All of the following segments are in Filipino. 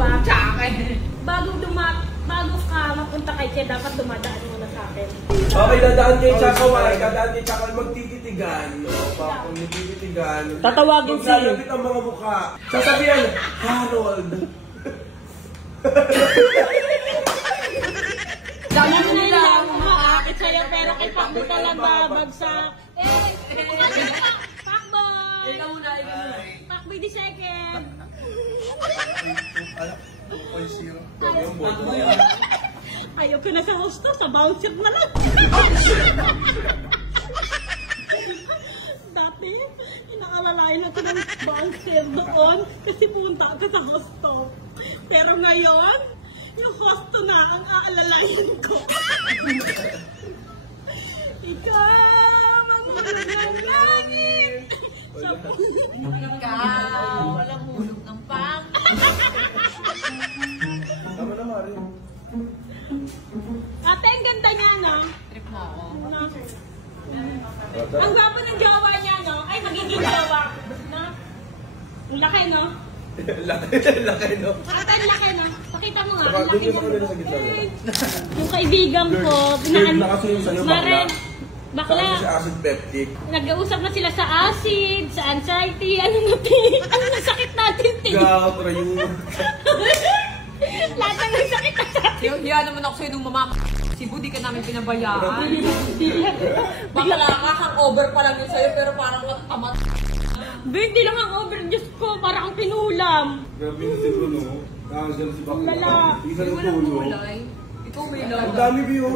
ba? Bago ka mapunta kay Che, dapat dumadaan muna sa akin. Okay, dadaan kay Chakaway, dadaan kay Chakaway, magtititigan. Bakong magtititigan. Tatawagin siya. Maglalapit ang mga mukha. Sasabihan, Harold. Alam mo na lang, makakakit sa'yo, pero kay Pakboy ka lang babagsak. Pakboy! Ikaw muna. Pakboy the second. Ayoko na sa hosto, sa bouncer na lang. Dati, inaalalayan ako ng bouncer doon kasi punta ka sa hosto. Pero ngayon, yung hosto na ang aalalayan ko. Ikaw, magmulog ng langit. Ikaw, walang hulog ng pang. Tama na, Mari. Ate, ang ganda niya, no? Trip mo ako. Ang gwapo ng jowa niya, no? Ay, magiging jowa. No? Ang laki, no? Laki, no? Ate, ang laki, no? Pakita mo nga, Saka, ang laki doon mo. yung kanila sa gitna. Yung kaibigan ko, Girl na kasi yung sa'yo, bakla. Bakla. Saka si acid peptic. Nag-uusap na sila sa acid, sa anxiety, ano na sakit natin, ting. Gout, rayuma. Lahat ng sakit na sa atin. Hiya naman ako sa'yo nung mamama. Cebu, di ka namin pinabayaan. Bakla ka, hangover pa lang yun sa'yo, pero parang tamat. Hindi lang ang over, Diyos ko, parang pinulam. Grabe yung siguro, no? Nakakasal si Bakla. Lala. Isa Hindi ng mo lang pulo. kulay. Ikaw may Ang laman. dami, Bio.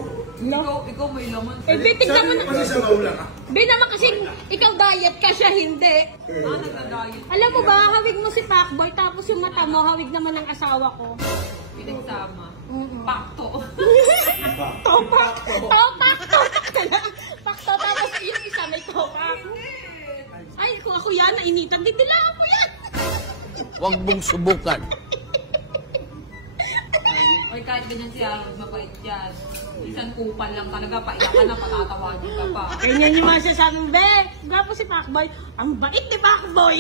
Ikaw may laman. Eh, tignan mo na. Kasi sa maula ka. Be naman kasi ikaw diet ka, siya hindi. Nagda-diet. Alam mo ba, hawig mo si Pakboy, tapos yung mata mo, hawig naman ng asawa ko. Pinagsama. Pakto. Topak! Topak! Topak ka na! Pakto, tapos yung isa may topak. Ay, kung ako yan, nainitan, didilaan ko yan! Huwag mong subukan. Oy, kahit ganyan si Harold, mabait yan. Isang kupal lang talaga, paiyak ka na, patatawagin ka pa. Ganyan yung masasabi mo, Be, gwapo si Pakboy. Ang bait ni Pakboy!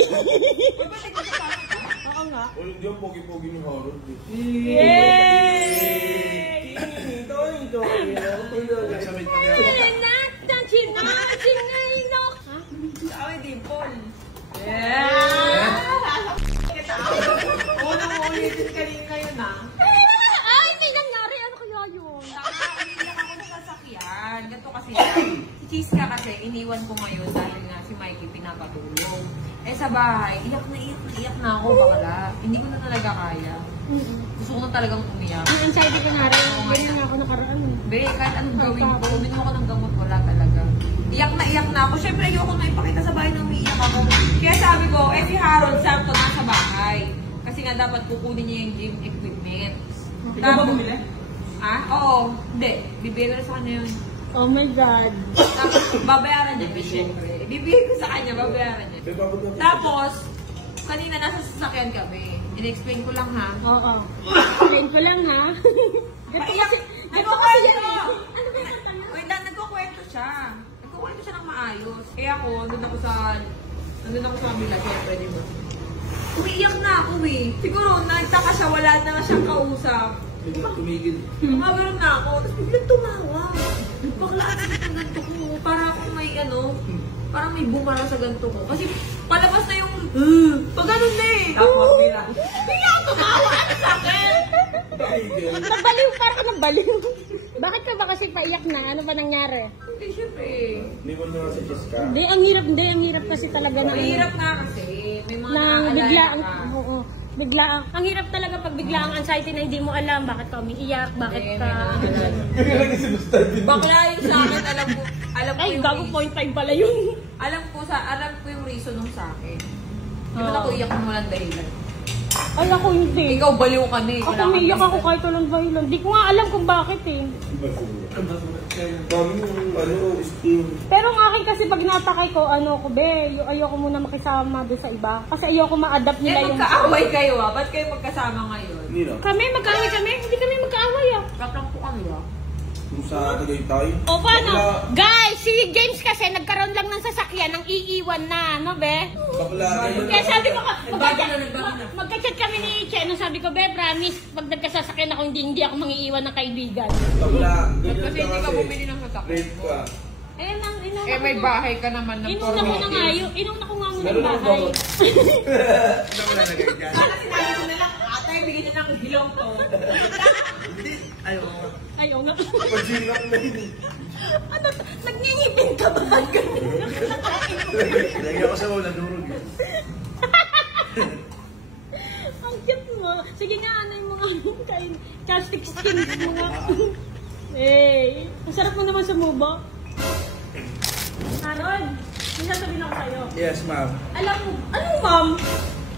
Oo nga. O hindi ang pogi-pogi ni Harold. Yay! Ito. Ay, dimple. Unang ulitin kanina yun, ha? Ay, may nangyari. Ano kaya yun? Umiiyak ako sa sasakyan. Ganito kasi yan. Si Chiska kasi, iniwan ko ngayon dahil nga si Mikey pinapatulong. Eh sa bahay, iyak na ako, bakla. Hindi ko na talaga kaya. Gusto ko na talagang umiyak. Ang anxiety ko na rin. Ganyan nga ako nakaraan. Be, kahit anong gawin ko, uminom ako ng gamot, wala talaga. Iyak na ako. Siyempre, ayoko na ipakita sa bahay na umiiyak ako. Kaya sabi ko, eh si Harold, sakto na sa bahay. Kasi nga dapat kukunin niya yung gym equipment. Ikaw ba bumili? Ah? Oo. Hindi. Bibigay ko sa kanya yun. Oh my God. Tapos, babayaran niya. Siyempre. Bibigay ko sa kanya, babayaran niya. Tapos, kanina nasa sasakyan kami. In-explain ko lang ha. Oo. Explain ko lang ha. Ganito kasi yan. Ano ba yung kanta niya? Wait lang, nagkukwento siya. Nagkukwento siya ng maayos. Kaya ako, nandun ako sa kabila, syempre, di ba? Umiiyak na ako eh. Siguro, nagtaka siya, wala na siyang kausap. Tumigil. Tumawag na ako, tapos biglang tumawa. Bakla kasi sa ganito ko. Para akong may parang may bumara sa ganito ko. Kasi palabas na yung, pag ganun na eh. Tapos bigla ako tumawa sa akin. Nabaliw, parang ka nabaliw. Bakit ka ba kasi paiyak na? Ano ba nangyari? Hindi, syempre. Liwan na si Jessica. Hindi, ang hirap kasi talaga na. Mahirap nga kasi. May mga Na nakaalala biglaang, ka. oo. Biglaang, ang hirap talaga pag biglaang anxiety na hindi mo alam bakit ka umiiyak, bakit ka... Bakla yung sa akin, alam ko Ay, yung gago reason. 0.5 pala yun. Alam ko yung reason nung sa akin. Di ba ako iyak ng walang dahilan? Ay, ako hindi. Ikaw baliw ka na eh. Ako Wala kang umiiyak ako dahilan. kahit walang dahilan. Di ko nga alam kung bakit eh. Dami yung steam. Pero ang akin kasi pag natakay ko, ayoko muna makisama doon sa iba. Kasi ayoko ma-adapt Eh, nila yung... magkaaway kayo ah. Ba't kayo magkasama ngayon? Nino. Kami, magkaaway kami. Hindi kami magkaaway ah. Kaplang po kami ah. Kung sa Tagaytay. O paano? Bakla. Guys, si James kasi nagkaroon lang ng sasakyan nang iiwan na, no be? Bakla. Kaya sabi ko, Nagbago na. magka-chat kami ni Che, no, sabi ko, be, promise, pag nagkasasakyan ako, hindi ako mangiiwan ng kaibigan. Bakla. Ba't kasi hindi ka bumili ng sasakyan Rate mo? ka. Eh, may bahay ka naman ng Inuna ko na nga, inuna ko nga muna Lalo ng na bahay. Sana sinabi ko na lang, ate, bigyan niyo ng hilong ko. Ayaw nga. Pag-sinap na yun. Ano, nagngingipin ka ba? Lagi ako sa wala durog. Ang cute mo. Sige nga, ano yung mga plastic skins, mga... Hey, ang sarap mo naman sa mubo. Aaron, may sasabihin ako sa'yo. Yes, ma'am. Alam mo, ano ma'am?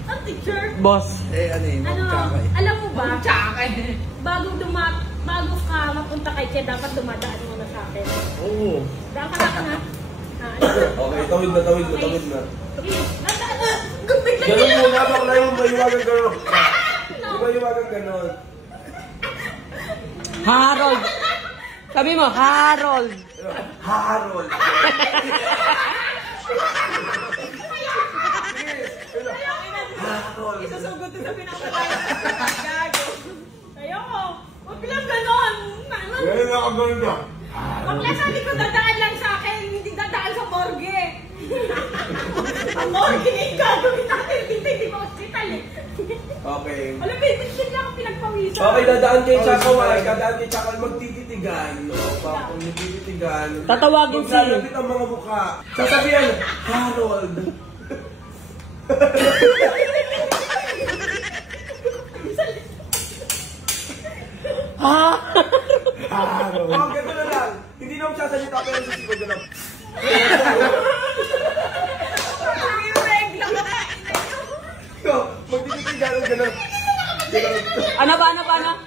Ang teacher? Boss. Eh, ano yun? Ano, alam mo ba? Tsaka Bago ka mapunta kay Che, dapat dumadaan mo na sa akin. Oo. Daan ka lang na. Okay, tawid na. Sige, dadaan na. Gumit na Ganun mo nga, bakla yung maiwagang gano'n. Di ba iwagang gano'n? Harold. Sabi mo, Harold. Harold. Harold. isusugod ko sa pinakabayan. Gago. Ayoko. Huwag lang ganon. Ngayon ako gano'n na. Huwag lang sabi ko dadaan lang sa akin, hindi dadaan sa morgue. Ang morgue na yung gagawin natin, hindi ba hospital eh. Okay. Alam mo, hindi lang ako pinagpawisan. Okay, dadaan kayo sa kaway, dadaan kayo sa kaway, magtititigan. Kung nagtititigan, Tatawagin si- maglalapit ang mga mukha. Sasabihan, Harold. Ha? Harold. Oh, gano'n na lang. Hindi na ako sasalita pero sisigod na lang. Magtititigan ang gano'n. Ano ba? Gano'n.